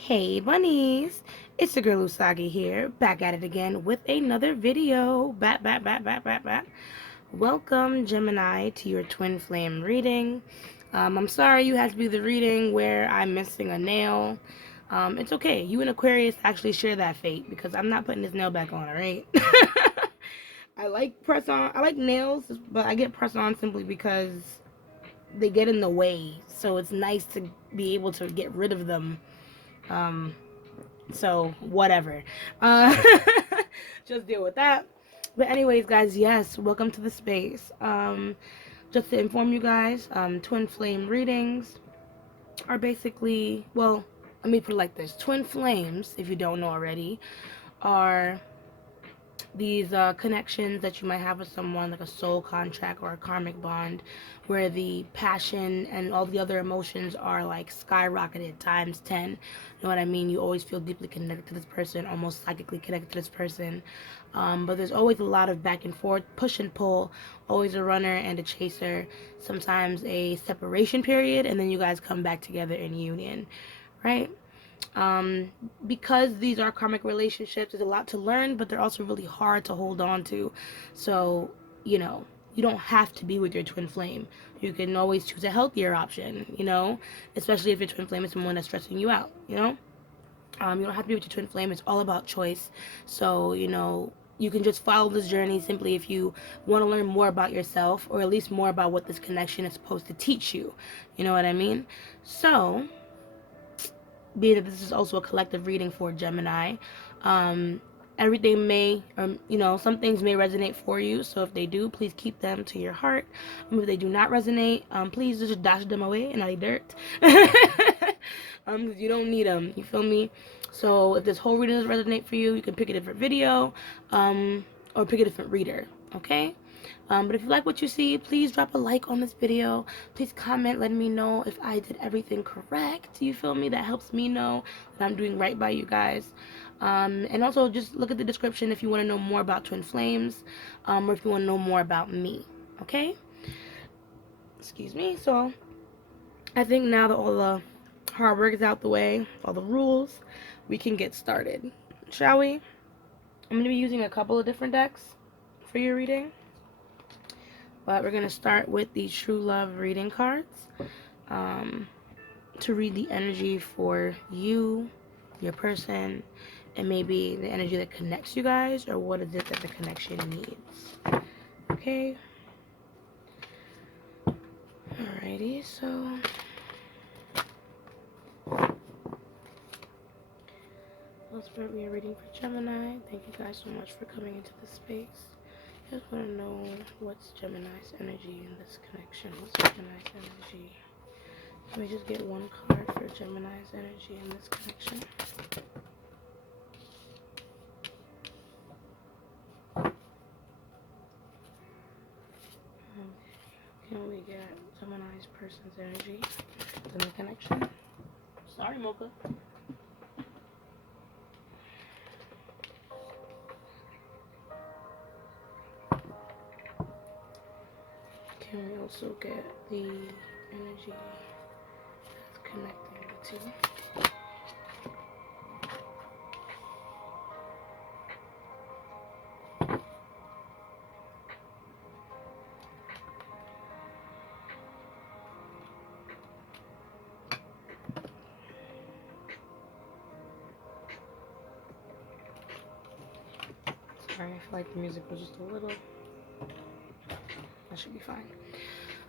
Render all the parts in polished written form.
Hey bunnies, it's the girl Usagi here, back at it again with another video. Bat. Welcome Gemini to your twin flame reading. I'm sorry you had to do the reading where I'm missing a nail. It's okay. You and Aquarius actually share that fate because I'm not putting this nail back on, alright? I like press on. I like nails, but I get press on simply because they get in the way. So it's nice to be able to get rid of them. Um, So, whatever. Uh, just deal with that. But anyways, guys, yes, welcome to the space. Just to inform you guys, twin flame readings are basically, well, let me put it like this. Twin flames, if you don't know already, are these connections that you might have with someone, like a soul contract or a karmic bond, where the passion and all the other emotions are like skyrocketed times 10. You know what I mean? You always feel deeply connected to this person, almost psychically connected to this person. But there's always a lot of back and forth, push and pull, always a runner and a chaser, sometimes a separation period, and then you guys come back together in union, right? Because these are karmic relationships, there's a lot to learn, but they're also really hard to hold on to. So, you don't have to be with your twin flame. You can always choose a healthier option, especially if your twin flame is someone that's stressing you out, you don't have to be with your twin flame. It's all about choice. So, you can just follow this journey simply if you want to learn more about yourself, or at least more about what this connection is supposed to teach you. You know what I mean? So, being that this is also a collective reading for Gemini, everything may, some things may resonate for you. So if they do, please keep them to your heart. If they do not resonate, please just dash them away in any dirt. Because you don't need them. You feel me? So if this whole reading doesn't resonate for you, you can pick a different video, or pick a different reader. Okay? But if you like what you see, please drop a like on this video. Please comment, letting me know if I did everything correct. You feel me? That helps me know that I'm doing right by you guys. And also just look at the description if you want to know more about twin flames, or if you want to know more about me. Okay? Excuse me. So I think now that all the hard work is out the way, all the rules, we can get started. Shall we? I'm going to be using a couple of different decks for your reading. But we're going to start with the True Love reading cards, to read the energy for you, your person, and maybe the energy that connects you guys, or what is it that the connection needs. Okay? Alrighty, so let's start with a reading for Gemini. Thank you guys so much for coming into this space. Just want to know what's Gemini's energy in this connection. What's Gemini's energy? Let me just get one card for Gemini's energy in this connection. Can we get Gemini's person's energy in the connection? Sorry, Mocha. Can we also get the energy that's connecting the two? Sorry, I feel like the music was just a little. That should be fine.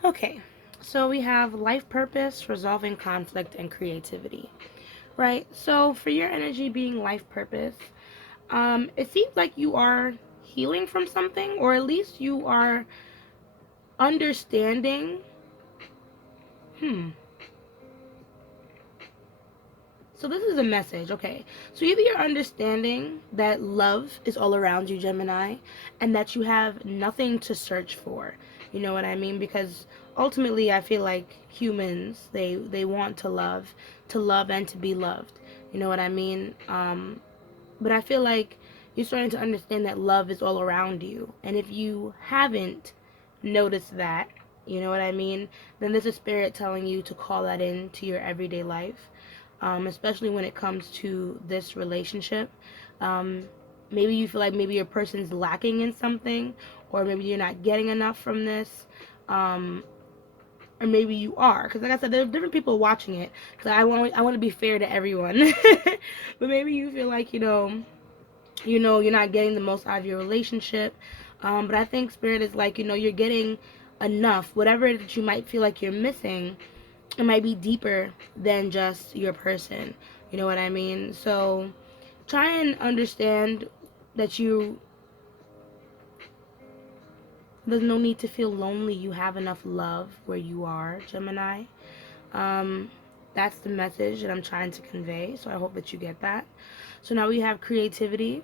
Okay, so we have life purpose, resolving conflict, and creativity. Right? So for your energy being life purpose, it seems like you are healing from something, or at least you are understanding. So this is a message, okay. So either you're understanding that love is all around you, Gemini, and that you have nothing to search for. You know what I mean? Because ultimately I feel like humans, they want to love and to be loved. You know what I mean? But I feel like you're starting to understand that love is all around you. And if you haven't noticed that, you know what I mean, then there's a spirit telling you to call that into your everyday life. especially when it comes to this relationship. Maybe you feel like maybe your person's lacking in something, or maybe you're not getting enough from this. Or maybe you are, because like I said, there are different people watching it, because I want to be fair to everyone. But maybe you feel like, you're not getting the most out of your relationship. But I think Spirit is like, you're getting enough. Whatever it is that you might feel like you're missing, it might be deeper than just your person. You know what I mean? So try and understand that there's no need to feel lonely. You have enough love where you are, Gemini. That's the message that I'm trying to convey. So I hope that you get that. So now we have creativity.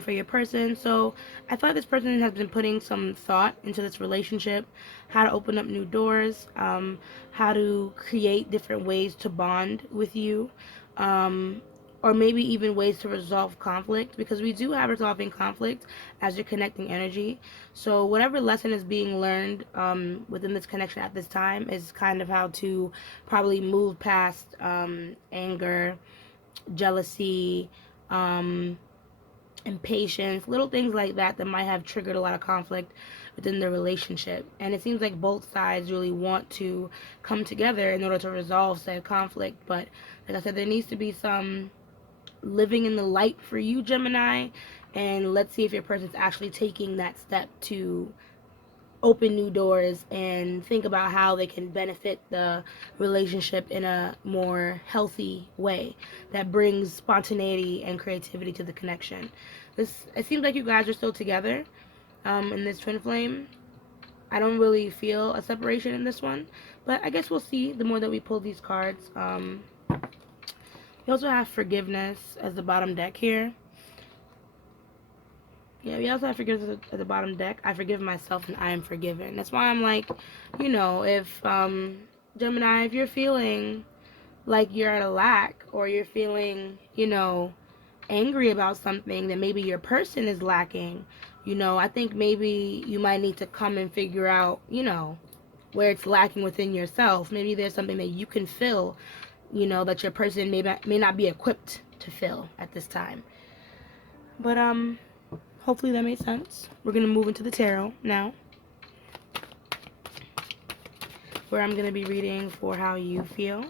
For your person. So I thought this person has been putting some thought into this relationship, how to open up new doors, how to create different ways to bond with you, or maybe even ways to resolve conflict, because we do have resolving conflict as you're connecting energy. So whatever lesson is being learned within this connection at this time is kind of how to probably move past anger, jealousy, impatience, little things like that that might have triggered a lot of conflict within the relationship. And it seems like both sides really want to come together in order to resolve said conflict. But like I said, there needs to be some living in the light for you, Gemini. And let's see if your person's actually taking that step to open new doors and think about how they can benefit the relationship in a more healthy way that brings spontaneity and creativity to the connection. It seems like you guys are still together in this twin flame. I don't really feel a separation in this one, but I guess we'll see the more that we pull these cards. We also have forgiveness as the bottom deck here. Yeah, we also have forgiveness at the bottom deck. I forgive myself and I am forgiven. That's why I'm like, if Gemini, if you're feeling like you're at a lack, or you're feeling, angry about something that maybe your person is lacking, I think maybe you might need to come and figure out, where it's lacking within yourself. Maybe there's something that you can fill, that your person may not be equipped to fill at this time. But hopefully that made sense. We're going to move into the tarot now, where I'm going to be reading for how you feel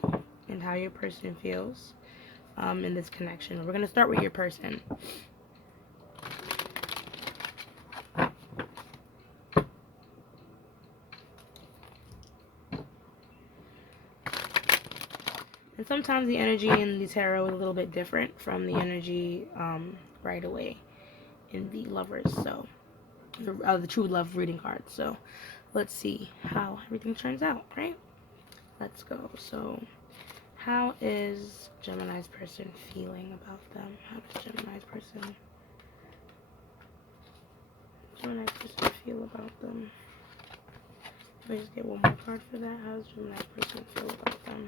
and how your person feels in this connection. We're going to start with your person. And sometimes the energy in the tarot is a little bit different from the energy right away in the Lovers, so the true love reading cards. So let's see how everything turns out, right? Let's go. So how is Gemini's person feeling about them? How does Gemini's person feel about them? If I just get one more card for that, how does Gemini's person feel about them?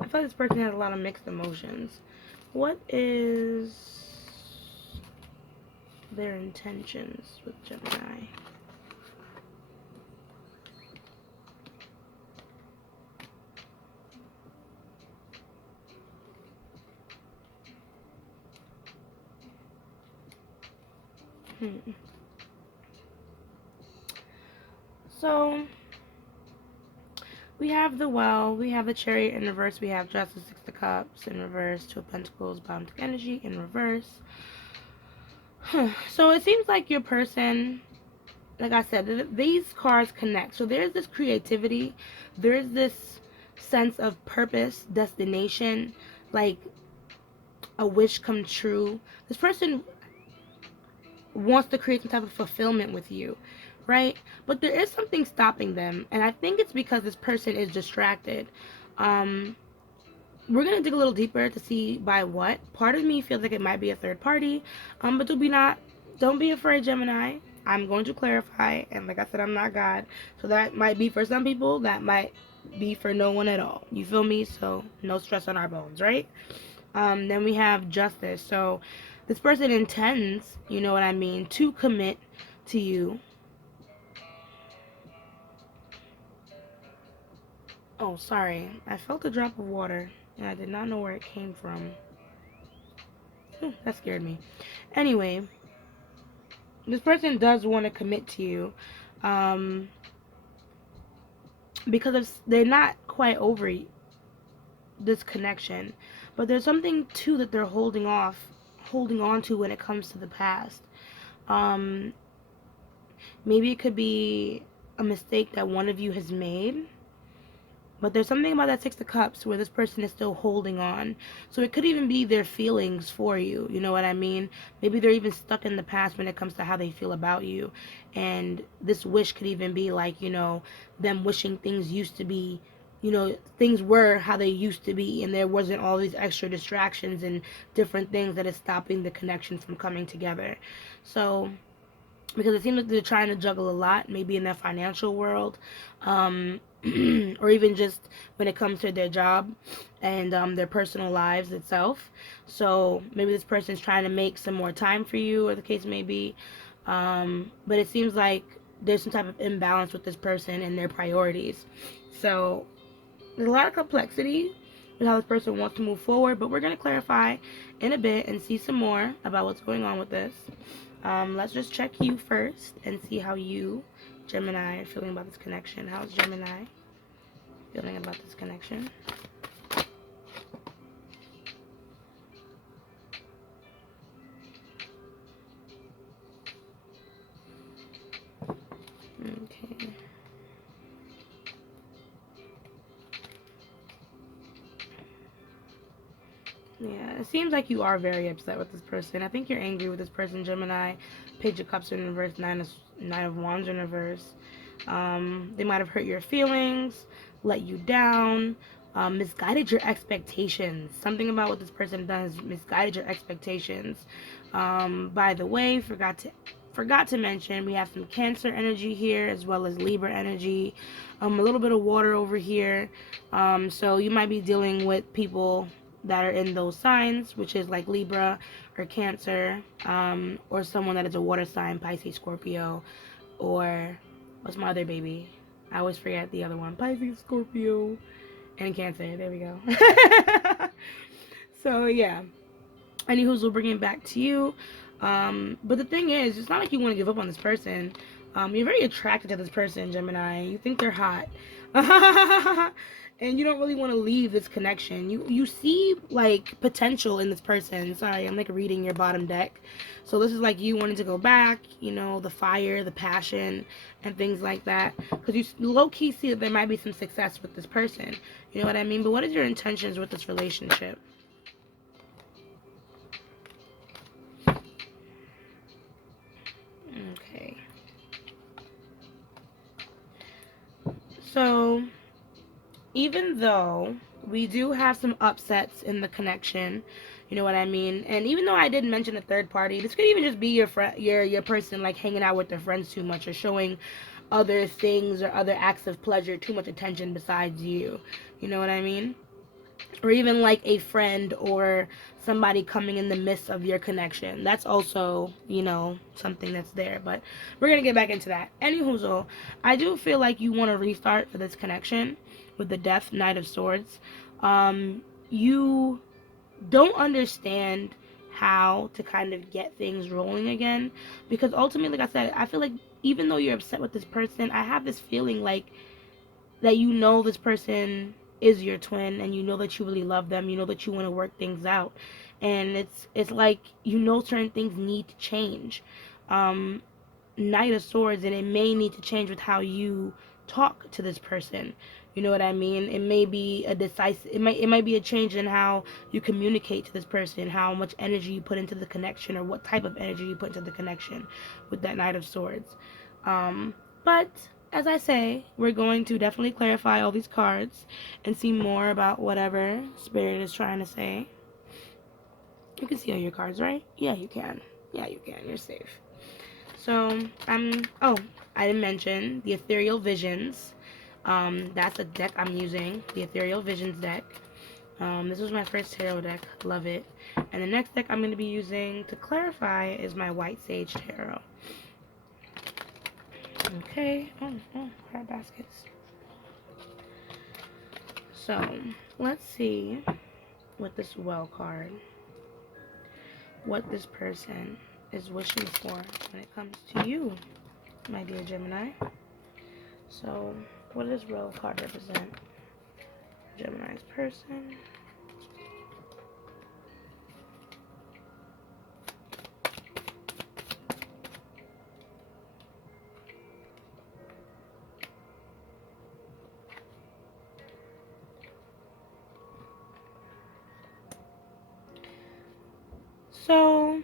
I feel like this person has a lot of mixed emotions. What is their intentions with Gemini? So we have the Well, we have the Chariot in reverse, we have Justice, Six of Cups in reverse, Two of Pentacles, Bottom deck energy in reverse. So it seems like your person, like I said, these cards connect. So there's this creativity, there's this sense of purpose, destination, like a wish come true. This person wants to create some type of fulfillment with you, right? But there is something stopping them, and I think it's because this person is distracted. We're gonna dig a little deeper to see by what. Part of me feels like it might be a third party, but don't be afraid, Gemini. I'm going to clarify, and like I said, I'm not God, so that might be for some people, that might be for no one at all. You feel me? So no stress on our bones, right? Then we have Justice. So this person intends, you know what I mean, to commit to you. Oh, sorry. I felt a drop of water, and I did not know where it came from. Ooh, that scared me. Anyway, this person does want to commit to you, um, because they're not quite over this connection, but there's something too that they're holding on to when it comes to the past. Um, Maybe it could be a mistake that one of you has made. But there's something about that Six of Cups where this person is still holding on. So it could even be their feelings for you. You know what I mean? Maybe they're even stuck in the past when it comes to how they feel about you. And this wish could even be like, you know, them wishing things used to be, you know, things were how they used to be. And there wasn't all these extra distractions and different things that is stopping the connection from coming together. So because it seems like they're trying to juggle a lot, maybe in their financial world, or even just when it comes to their job and their personal lives itself. So maybe this person's trying to make some more time for you, or the case may be. But it seems like there's some type of imbalance with this person and their priorities. So there's a lot of complexity with how this person wants to move forward, but we're going to clarify in a bit and see some more about what's going on with this. Let's just check you first and see how you, Gemini, are feeling about this connection. How's Gemini feeling about this connection? Okay. Yeah, it seems like you are very upset with this person. I think you're angry with this person, Gemini. Page of Cups in reverse, Nine of Wands in reverse. They might have hurt your feelings, let you down, misguided your expectations. Something about what this person does misguided your expectations. By the way, forgot to mention we have some Cancer energy here as well as Libra energy. A little bit of water over here. So you might be dealing with people that are in those signs, which is like Libra or Cancer, or someone that is a water sign, Pisces, Scorpio, or what's my other baby? I always forget the other one. Pisces, Scorpio, and Cancer. There we go. So yeah, anywho's will bring it back to you. But the thing is, it's not like you want to give up on this person. You're very attracted to this person, Gemini. You think they're hot. And you don't really want to leave this connection. You see like potential in this person. Sorry, I'm like reading your bottom deck. So this is like you wanting to go back, you know, the fire, the passion, and things like that. Because you low-key see that there might be some success with this person. You know what I mean? But what is your intentions with this relationship? Okay. So even though we do have some upsets in the connection, you know what I mean, and even though I did mention a third party, this could even just be your friend, your person like hanging out with their friends too much, or showing other things or other acts of pleasure too much attention besides you. You know what I mean? Or even like a friend or somebody coming in the midst of your connection. That's also, you know, something that's there. But we're going to get back into that. Anywho, I do feel like you want to restart for this connection with the Death, Knight of Swords. You don't understand how to kind of get things rolling again. Because ultimately, like I said, I feel like even though you're upset with this person, I have this feeling like that you know this person is your twin, and you know that you really love them, you know that you want to work things out, and it's like you know certain things need to change. um Knight of Swords, and it may need to change with how you talk to this person. You know what I mean? It may be a decisive, it might be a change in how you communicate to this person, how much energy you put into the connection, or what type of energy you put into the connection with that Knight of Swords. But as I say, we're going to definitely clarify all these cards and see more about whatever Spirit is trying to say. You can see all your cards, right? Yeah, you can. Yeah, you can. You're safe. So, oh, I didn't mention the Ethereal Visions. That's a deck I'm using, the Ethereal Visions deck. This was my first tarot deck. Love it. And the next deck I'm going to be using to clarify is my White Sage Tarot. Okay. Oh, crab baskets. So, let's see with this Well card what this person is wishing for when it comes to you, my dear Gemini. So, what does Well card represent? Gemini's person. So,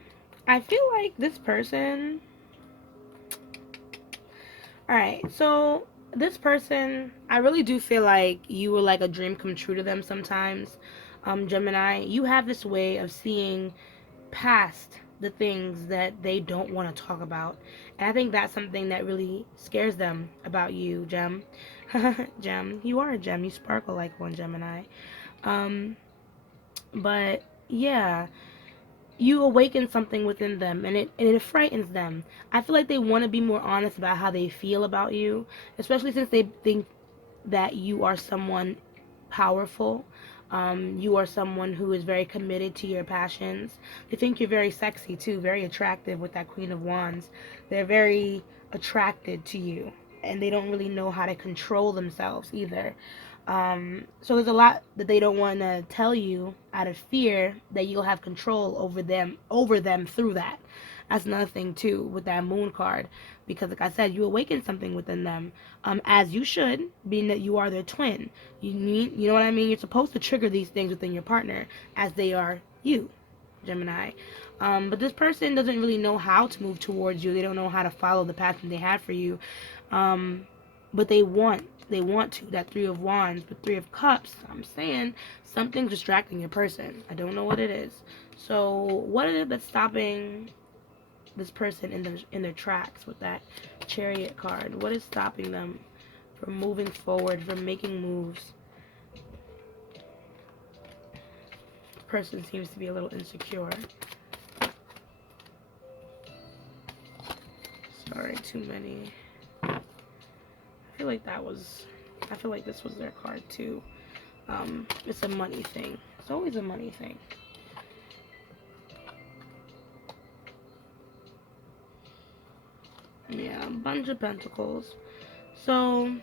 I feel like this person... Alright, so this person, I really do feel like you were like a dream come true to them sometimes. Gemini, you have this way of seeing past the things that they don't want to talk about. And I think that's something that really scares them about you, Gem. Gem, you are a gem. You sparkle like one, Gemini. But yeah, you awaken something within them, and it frightens them. I feel like they want to be more honest about how they feel about you, especially since they think that you are someone powerful. You are someone who is very committed to your passions. They think you're very sexy too, very attractive with that Queen of Wands. They're very attracted to you, and they don't really know how to control themselves either. So there's a lot that they don't want to tell you out of fear that you'll have control over them through that. That's another thing too with that Moon card, because like I said, you awaken something within them, as you should, being that you are their twin. You know what I mean? You're supposed to trigger these things within your partner as they are you, Gemini. But this person doesn't really know how to move towards you. They don't know how to follow the path that they have for you. But they want to. That Three of Wands, but Three of Cups, I'm saying something's distracting your person. I don't know what it is. So what is it that's stopping this person in their tracks with that Chariot card? What is stopping them from moving forward, from making moves? The person seems to be a little insecure. Sorry, too many. I feel like this was their card too. It's a money thing. It's always a money thing. Yeah, a bunch of pentacles. So,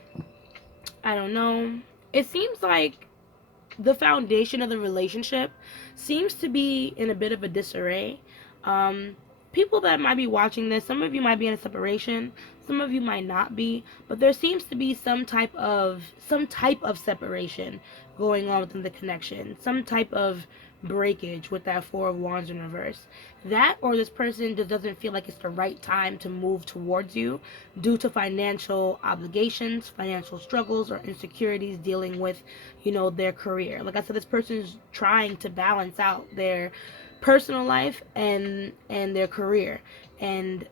I don't know. It seems like the foundation of the relationship seems to be in a bit of a disarray. People that might be watching this, some of you might be in a separation, some of you might not be, but there seems to be some type of separation going on within the connection, some type of breakage with that Four of Wands in reverse. That, or this person just doesn't feel like it's the right time to move towards you due to financial obligations, financial struggles, or insecurities dealing with, their career. Like I said, this person's trying to balance out their personal life and their career, and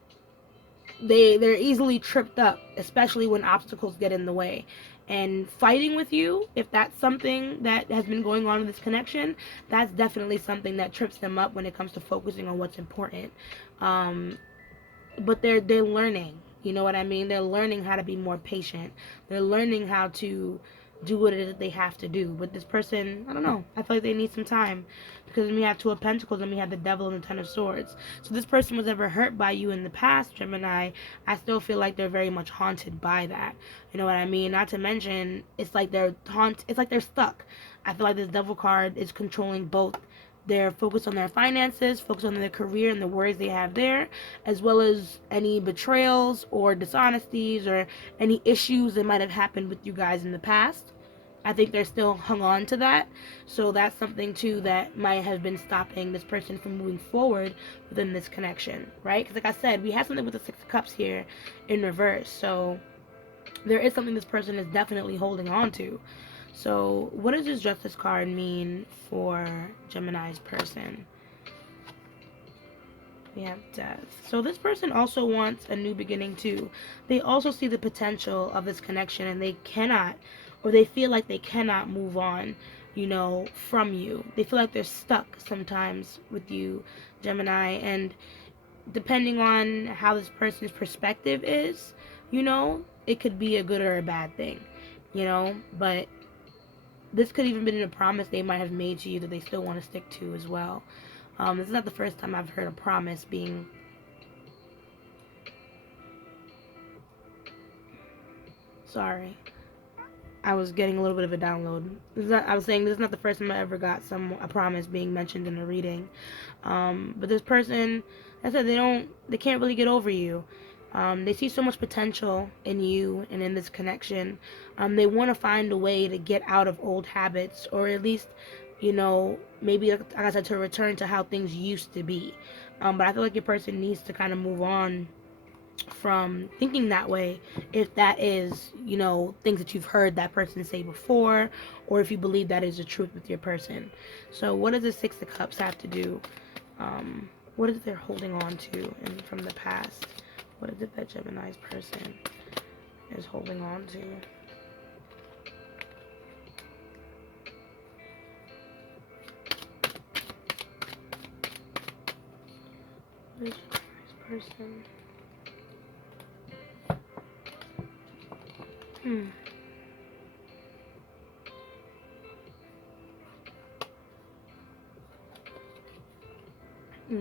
they're easily tripped up, especially when obstacles get in the way. And fighting with you, if that's something that has been going on in this connection, that's definitely something that trips them up when it comes to focusing on what's important. But they're learning, you know what I mean? They're learning how to be more patient. They're learning how to do what it is that they have to do. But this person, I don't know, I feel like they need some time, because then we have Two of Pentacles and we have the Devil and the Ten of Swords. So this person was ever hurt by you in the past, Gemini, I still feel like they're very much haunted by that. You know what I mean? Not to mention, it's like they're stuck. I feel like this Devil card is controlling both their focus on their finances, focus on their career and the worries they have there, as well as any betrayals or dishonesties or any issues that might have happened with you guys in the past. I think they're still hung on to that. So that's something too that might have been stopping this person from moving forward within this connection, right? Because like I said, we have something with the Six of Cups here in reverse. So there is something this person is definitely holding on to. So what does this Justice card mean for Gemini's person? We have Death. So this person also wants a new beginning too. They also see the potential of this connection, and they cannot, or they feel like they cannot move on you know, from you. They feel like they're stuck sometimes with you, Gemini, and depending on how this person's perspective is, you know, it could be a good or a bad thing, you know, but this could even been a promise they might have made to you that they still want to stick to as well. This is not the first time I've heard a promise being... Sorry. I was getting a little bit of a download. I was saying this is not the first time I ever got a promise being mentioned in a reading. But this person, I said they can't really get over you. They see so much potential in you and in this connection. They want to find a way to get out of old habits, or at least, you know, maybe, like I said, to return to how things used to be. But I feel like your person needs to kind of move on from thinking that way, if that is, you know, things that you've heard that person say before, or if you believe that is the truth with your person. So what does the Six of Cups have to do? What is they're holding on to from the past? What is it that Gemini's person is holding on to? What is Gemini's person?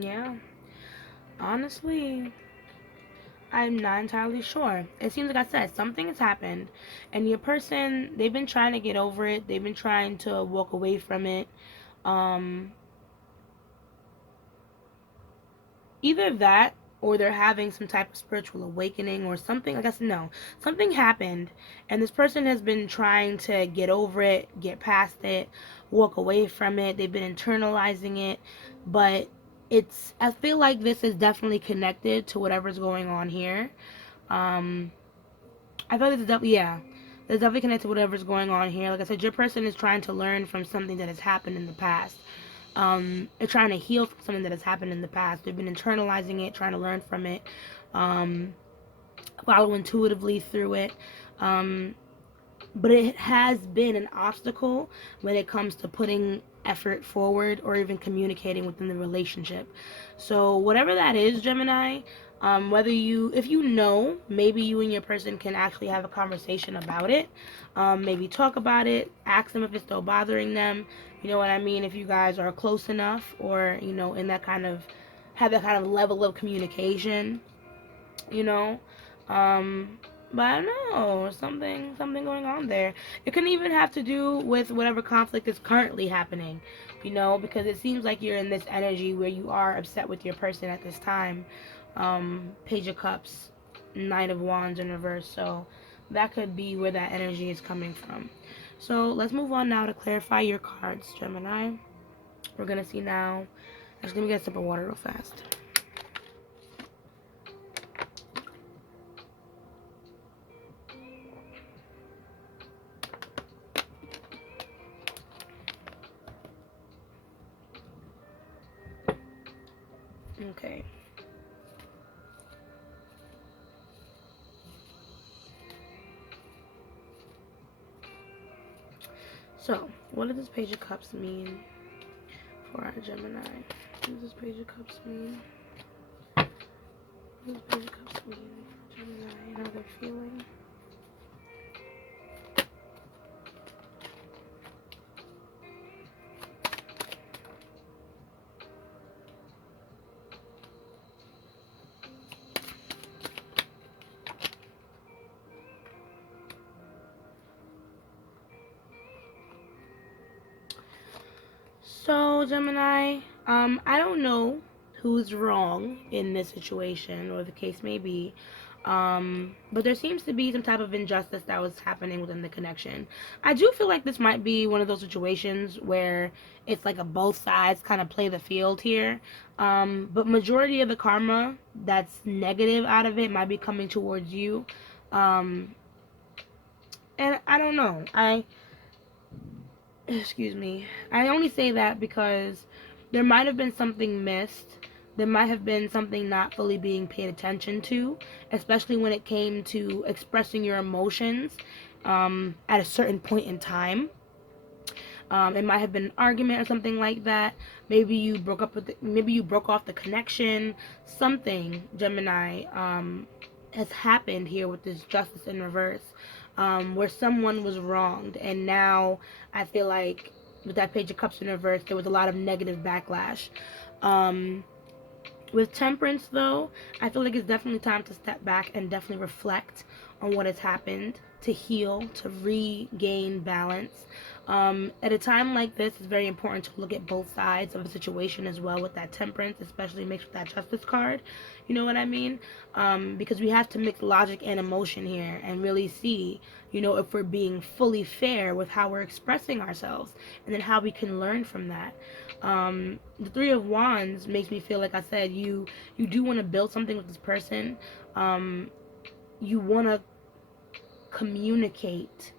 Yeah. Honestly, I'm not entirely sure. It seems like I said, something has happened, and your person, they've been trying to get over it. They've been trying to walk away from it. Um, Either that, or they're having some type of spiritual awakening or something. Like I said, no, something happened, and this person has been trying to get over it, get past it, walk away from it. They've been internalizing it, but I feel like this is definitely connected to whatever's going on here. I feel like this is definitely, yeah, it's definitely connected to whatever's going on here. Like I said, your person is trying to learn from something that has happened in the past. They're trying to heal from something that has happened in the past. They've been internalizing it, trying to learn from it, follow intuitively through it. But it has been an obstacle when it comes to putting effort forward or even communicating within the relationship. So whatever that is, Gemini, if you know, maybe you and your person can actually have a conversation about it. Maybe talk about it, ask them if it's still bothering them. You know what I mean? If you guys are close enough, or, you know, in that kind of, have that kind of level of communication, you know. But I don't know, something going on there. It could even have to do with whatever conflict is currently happening, you know, because it seems like you're in this energy where you are upset with your person at this time. Page of Cups, Knight of Wands in reverse, so that could be where that energy is coming from. So let's move on now to clarify your cards, Gemini. We're gonna see now. Actually, let me get a sip of water real fast. Okay. So, what does this Page of Cups mean for our Gemini? What does this Page of Cups mean? What does this Page of Cups mean for Gemini and how they're feeling? So, Gemini, I don't know who's wrong in this situation, or the case may be, but there seems to be some type of injustice that was happening within the connection. I do feel like this might be one of those situations where it's like a both sides kind of play the field here, but majority of the karma that's negative out of it might be coming towards you, um, and I don't know, excuse me. I only say that because there might have been something missed. There might have been something not fully being paid attention to, especially when it came to expressing your emotions at a certain point in time. It might have been an argument or something like that. Maybe you broke up with maybe you broke off the connection. Something, Gemini, has happened here with this Justice in reverse, where someone was wronged, and now I feel like with that Page of Cups in reverse, there was a lot of negative backlash. With Temperance, though, I feel like it's definitely time to step back and definitely reflect on what has happened, to heal, to regain balance. At a time like this, it's very important to look at both sides of the situation as well with that Temperance, especially mixed with that Justice card. You know what I mean? Because we have to mix logic and emotion here and really see, you know, if we're being fully fair with how we're expressing ourselves, and then how we can learn from that. The Three of Wands makes me feel like I said, you do want to build something with this person. You want to communicate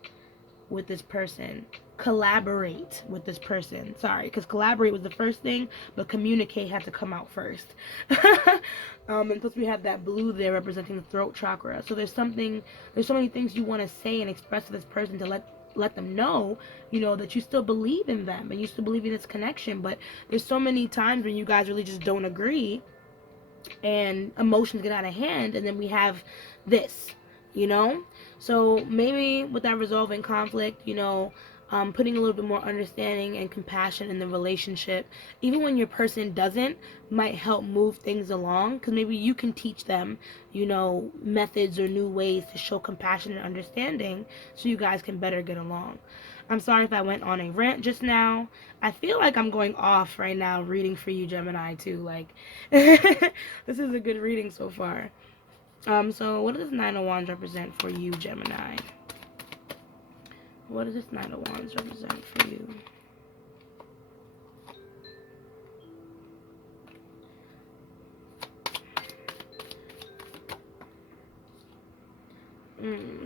with this person, collaborate with this person. Sorry, because collaborate was the first thing, but communicate had to come out first. And plus we have that blue there representing the throat chakra. So there's so many things you want to say and express to this person to let them know, you know, that you still believe in them and you still believe in this connection. But there's so many times when you guys really just don't agree and emotions get out of hand, and then we have this, you know. So maybe with that resolving conflict, you know, putting a little bit more understanding and compassion in the relationship, even when your person doesn't, might help move things along, because maybe you can teach them, you know, methods or new ways to show compassion and understanding so you guys can better get along. I'm sorry if I went on a rant just now. I feel like I'm going off right now reading for you, Gemini, too. Like, this is a good reading so far. So what does this Nine of Wands represent for you, Gemini? What does this Nine of Wands represent for you?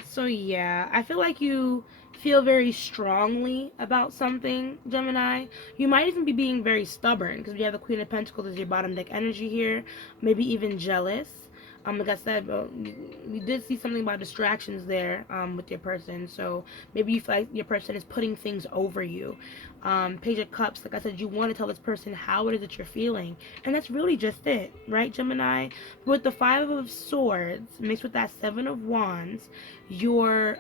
So yeah, I feel like you feel very strongly about something, Gemini. You might even be being very stubborn because we have the Queen of Pentacles as your bottom deck energy here. Maybe even jealous. Like I said, we did see something about distractions there with your person. So maybe you feel like your person is putting things over you. Page of Cups, like I said, you want to tell this person how it is that you're feeling. And that's really just it, right, Gemini? With the Five of Swords mixed with that Seven of Wands, your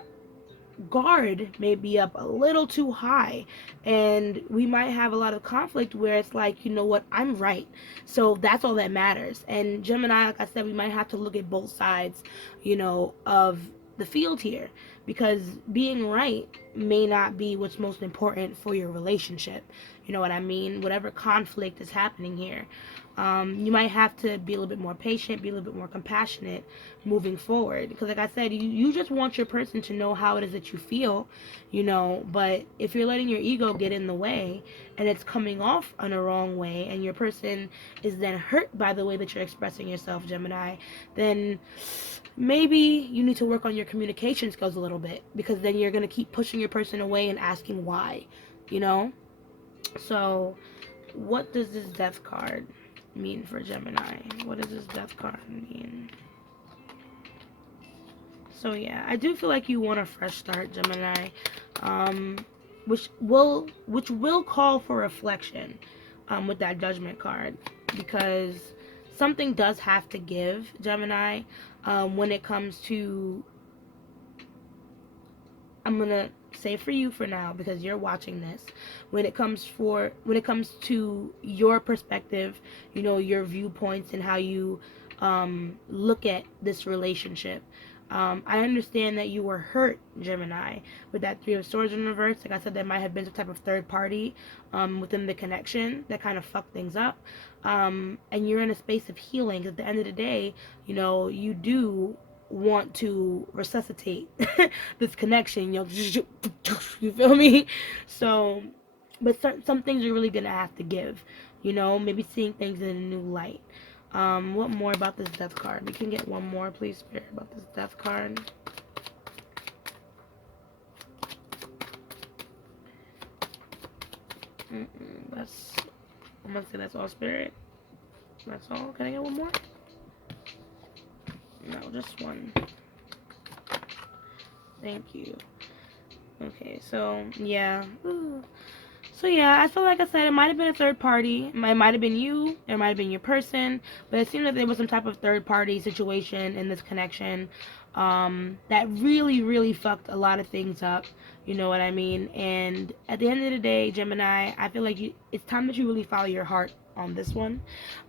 guard may be up a little too high, and we might have a lot of conflict where it's like, you know what, I'm right, so that's all that matters. And Gemini, like I said, we might have to look at both sides, you know, of the field here, because being right may not be what's most important for your relationship. You know what I mean? Whatever conflict is happening here, you might have to be a little bit more patient, be a little bit more compassionate moving forward. Because like I said, you just want your person to know how it is that you feel, you know. But if you're letting your ego get in the way and it's coming off in a wrong way, and your person is then hurt by the way that you're expressing yourself, Gemini, then maybe you need to work on your communication skills a little bit, because then you're going to keep pushing your person away and asking why, you know. So what does this Death card mean for Gemini? What does this Death card mean? So yeah, I do feel like you want a fresh start, Gemini, which will call for reflection with that Judgment card, because something does have to give, Gemini, when it comes to, I'm gonna say for you for now because you're watching this, when it comes to your perspective, you know, your viewpoints and how you look at this relationship. I understand that you were hurt, Gemini, with that Three of Swords in reverse. Like I said, there might have been some type of third party within the connection that kind of fucked things up. And you're in a space of healing. At the end of the day, you know, you do want to resuscitate this connection, you know, you feel me? So, but some things are really gonna have to give, you know, maybe seeing things in a new light. What more about this Death card? We can get one more, please, Spirit, about this Death card. That's, I'm gonna say that's all, Spirit. That's all. Can I get one more? No, just one. Thank you. Okay, so yeah. Ooh. So yeah, I feel like I said it might have been a third party. It might have been you. It might have been your person. But it seemed like there was some type of third party situation in this connection that really, really fucked a lot of things up. You know what I mean? And at the end of the day, Gemini, I feel like it's time that you really follow your heart on this one,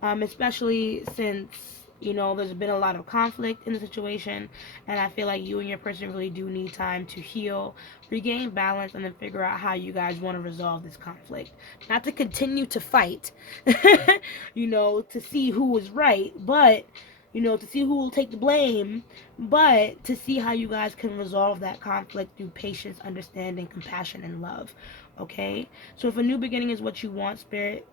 especially since there's been a lot of conflict in the situation, and I feel like you and your person really do need time to heal, regain balance, and then figure out how you guys want to resolve this conflict. Not to continue to fight, to see who was right, but to see who will take the blame, but to see how you guys can resolve that conflict through patience, understanding, compassion, and love. Okay? So if a new beginning is what you want, Spirit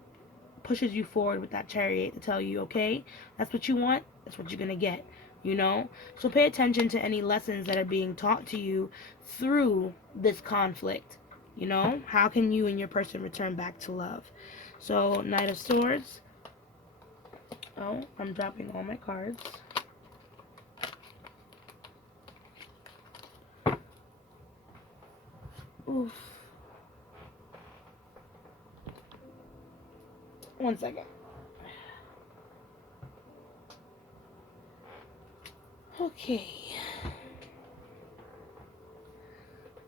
pushes you forward with that Chariot to tell you, okay, that's what you want, that's what you're going to get. So pay attention to any lessons that are being taught to you through this conflict. How can you and your person return back to love? So Knight of Swords. Oh, I'm dropping all my cards. Oof. One second. Okay.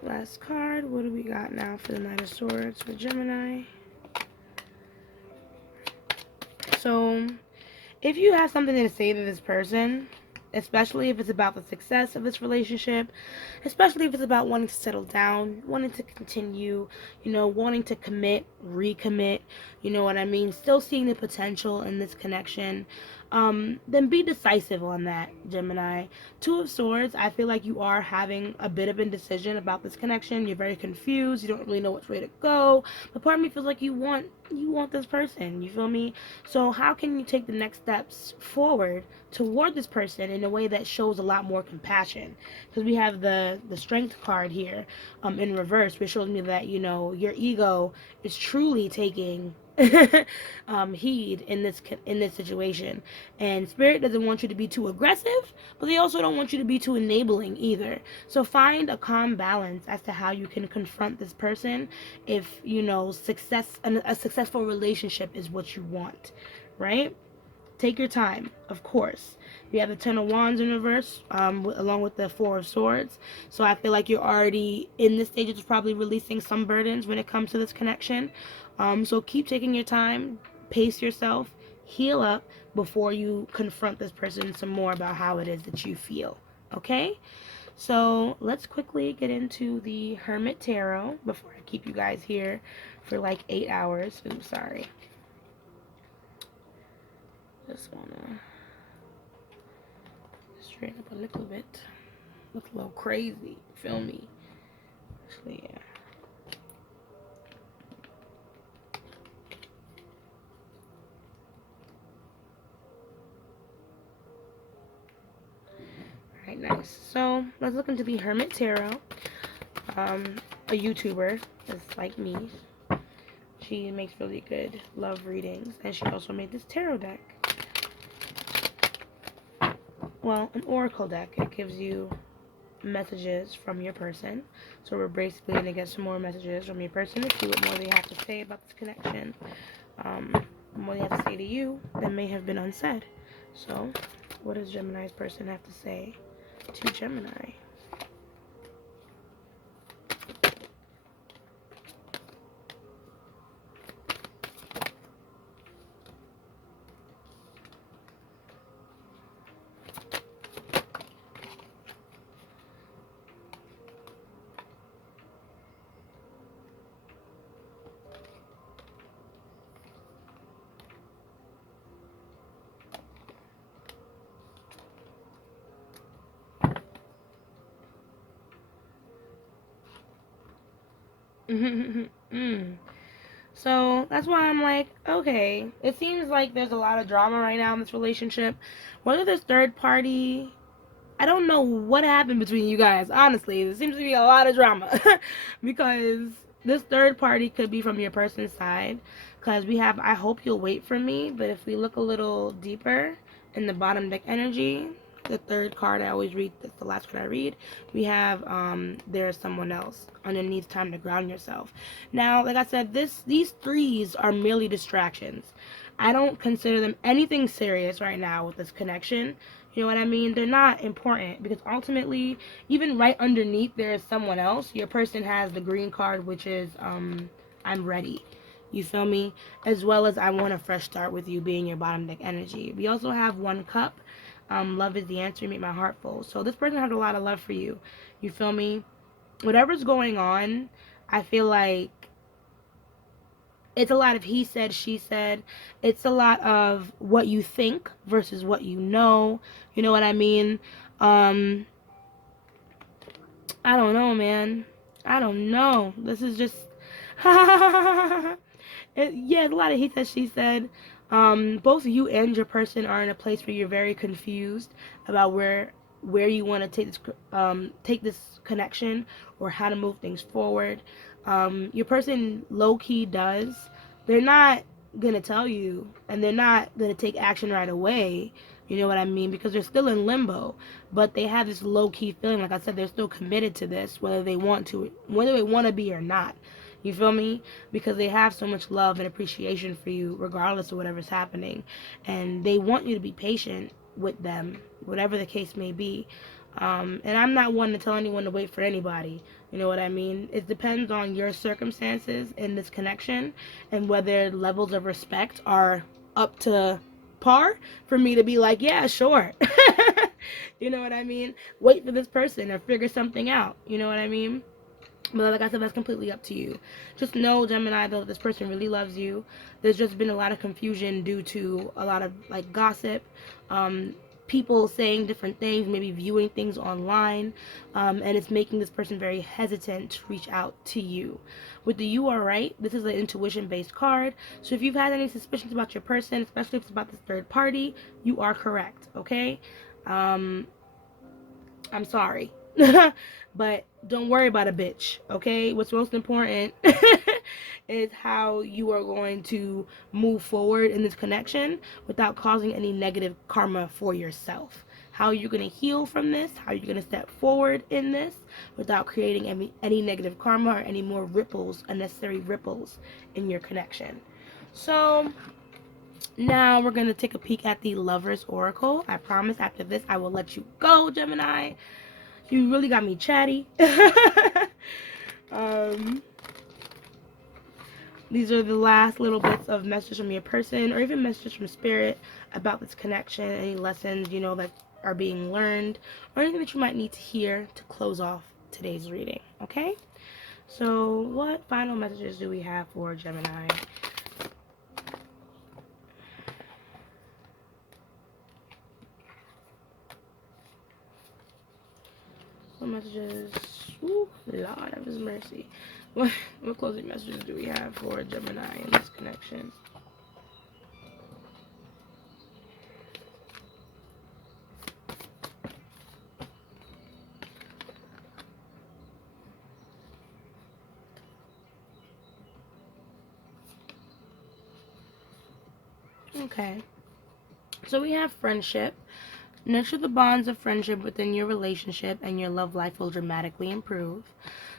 Last card. What do we got now for the Knight of Swords for Gemini? So, if you have something to say to this person, especially if it's about the success of this relationship, especially if it's about wanting to settle down, wanting to continue, wanting to commit, recommit, you know what I mean, still seeing the potential in this connection, then be decisive on that, Gemini. Two of Swords, I feel like you are having a bit of indecision about this connection. You're very confused. You don't really know which way to go. But part of me feels like you want this person. You feel me? So how can you take the next steps forward toward this person in a way that shows a lot more compassion? Because we have the Strength card here in reverse, which shows me that your ego is truly taking heed in this situation, and Spirit doesn't want you to be too aggressive, but they also don't want you to be too enabling either. So find a calm balance as to how you can confront this person if a successful relationship is what you want, right? Take your time, of course. We have the Ten of Wands in reverse, along with the Four of Swords. So I feel like you're already in this stage of probably releasing some burdens when it comes to this connection. So keep taking your time, pace yourself, heal up before you confront this person some more about how it is that you feel. Okay? So let's quickly get into the Hermit Tarot before I keep you guys here for like 8 hours. I'm sorry. Just wanna straighten up a little bit. Looks a little crazy. Feel me? Actually, yeah. Alright, nice. So let's look into the Hermit Tarot. A YouTuber just like me. She makes really good love readings, and she also made this tarot deck. Well, an oracle deck. It gives you messages from your person. So we're basically going to get some more messages from your person to see what more they have to say about this connection. What more they have to say to you that may have been unsaid. So, what does Gemini's person have to say to Gemini? So that's why I'm like, okay, it seems like there's a lot of drama right now in this relationship. Whether there's third party, I don't know what happened between you guys. Honestly, there seems to be a lot of drama because this third party could be from your person's side. Because we have, I hope you'll wait for me. But if we look a little deeper in the bottom deck energy, the third card I always read, that's the last card I read, we have there's someone else. Underneath, time to ground yourself. Now, like I said, these threes are merely distractions. I don't consider them anything serious right now with this connection. You know what I mean? They're not important because ultimately, even right underneath, there is someone else. Your person has the green card, which is I'm ready. You feel me? As well as I want a fresh start with you being your bottom deck energy. We also have one cup. Love is the answer. You make my heart full. So this person has a lot of love for you. You feel me? Whatever's going on, I feel like it's a lot of he said, she said. It's a lot of what you think versus what you know. You know what I mean? I don't know, man. I don't know. This is just... yeah, it's a lot of he said, she said. Both you and your person are in a place where you're very confused about where you want to take this connection or how to move things forward. Your person low-key does. They're not gonna tell you, and they're not gonna take action right away. You know what I mean? Because they're still in limbo, but they have this low-key feeling. Like I said, they're still committed to this, whether they want to be or not. You feel me? Because they have so much love and appreciation for you, regardless of whatever's happening, and they want you to be patient with them, whatever the case may be. And I'm not one to tell anyone to wait for anybody. You know what I mean? It depends on your circumstances in this connection and whether levels of respect are up to par for me to be like, yeah, sure. You know what I mean? Wait for this person or figure something out. You know what I mean? But like I said, that's completely up to you. Just know, Gemini, though, this person really loves you. There's just been a lot of confusion due to a lot of, like, gossip, people saying different things, maybe viewing things online, and it's making this person very hesitant to reach out to you. With the you are right, this is an intuition-based card. So if you've had any suspicions about your person, especially if it's about this third party, you are correct, okay? I'm sorry. But don't worry about a bitch, okay? What's most important is how you are going to move forward in this connection without causing any negative karma for yourself. How you're going to heal from this, how you're going to step forward in this without creating any negative karma or any more ripples, unnecessary ripples in your connection. So now we're going to take a peek at the Lover's Oracle. I promise after this I will let you go, Gemini. You really got me chatty. These are the last little bits of messages from your person or even messages from spirit about this connection, any lessons, you know, that are being learned or anything that you might need to hear to close off today's reading, okay? So what final messages do we have for Gemini? What messages? Ooh, Lord of His mercy. What closing messages do we have for Gemini in this connection? Okay. So we have friendship. Nurture the bonds of friendship within your relationship and your love life will dramatically improve.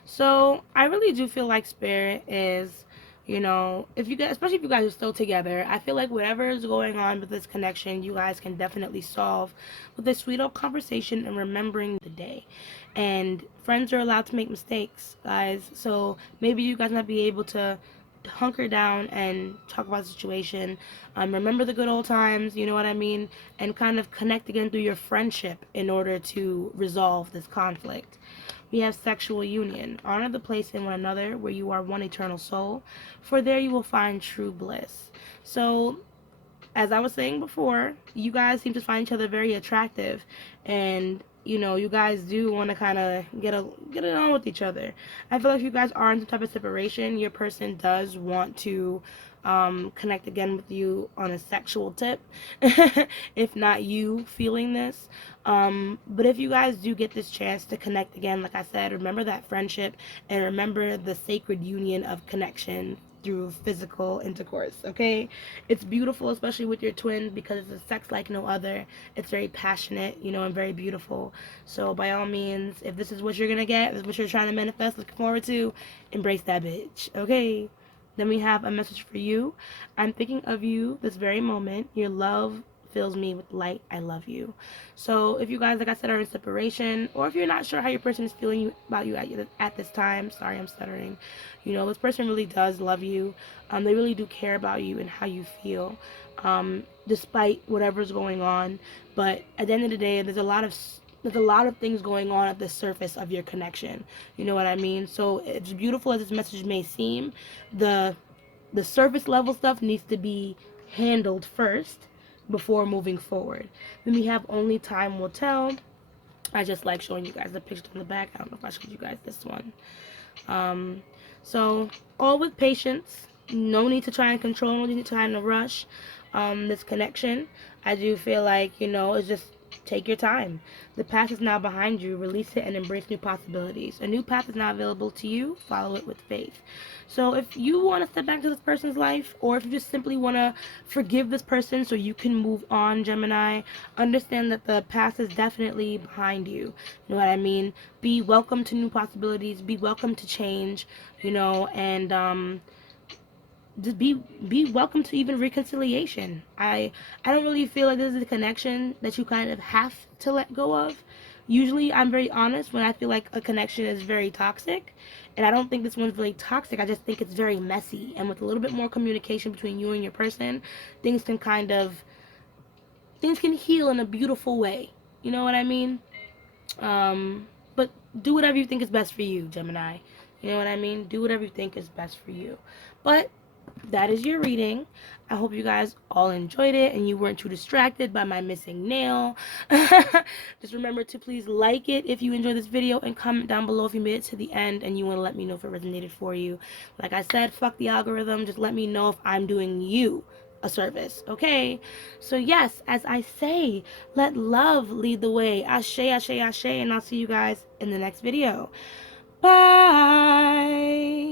So I really do feel like Spirit is, you know, if you guys, especially if you guys are still together, I feel like whatever is going on with this connection, you guys can definitely solve with a sweet old conversation and remembering the day. And friends are allowed to make mistakes, guys. So maybe you guys might be able to hunker down and talk about the situation, remember the good old times, you know what I mean, and kind of connect again through your friendship in order to resolve this conflict. We have sexual union. Honor the place in one another where you are one eternal soul, for there you will find true bliss. So as I was saying before, you guys seem to find each other very attractive, and you know, you guys do want to kind of get it on with each other. I feel like if you guys are in some type of separation, your person does want to connect again with you on a sexual tip, if not you feeling this. But if you guys do get this chance to connect again, like I said, remember that friendship and remember the sacred union of connection through physical intercourse, okay? It's beautiful, especially with your twin, because it's a sex like no other. It's very passionate, you know, and very beautiful. So by all means, if this is what you're gonna get, this is what you're trying to manifest, looking forward to, embrace that bitch, okay? Then we have a message for you. I'm thinking of you this very moment. Your love fills me with light. I love you. So if you guys, like I said, are in separation, or if you're not sure how your person is feeling about you at this time, sorry, I'm stuttering. You know, this person really does love you. They really do care about you and how you feel, despite whatever's going on. But at the end of the day, there's a lot of things going on at the surface of your connection. You know what I mean? So as beautiful as this message may seem, the surface level stuff needs to be handled first before moving forward. Then we have only time will tell. I just like showing you guys the picture in the back. I don't know if I showed you guys this one. So all with patience. No need to try and control. No need to try and rush this connection. I do feel like, you know, it's just take your time. The past is now behind you. Release it and embrace new possibilities. A new path is now available to you. Follow it with faith. So if you want to step back to this person's life, or if you just simply want to forgive this person so you can move on, Gemini, understand that the past is definitely behind you. You know what I mean? Be welcome to new possibilities. Be welcome to change, you know, and just be welcome to even reconciliation. I don't really feel like this is a connection that you kind of have to let go of. Usually I'm very honest when I feel like a connection is very toxic, and I don't think this one's really toxic. I just think it's very messy, and with a little bit more communication between you and your person, things can heal in a beautiful way. You know what I mean? But do whatever you think is best for you, Gemini. You know what I mean? Do whatever you think is best for you. But that is your reading. I hope you guys all enjoyed it and you weren't too distracted by my missing nail. Just remember to please like it if you enjoyed this video, and comment down below if you made it to the end and you want to let me know if it resonated for you. Like I said, fuck the algorithm. Just let me know if I'm doing you a service, okay? So yes, as I say, let love lead the way. Ashe, ashe, ashe, and I'll see you guys in the next video. Bye.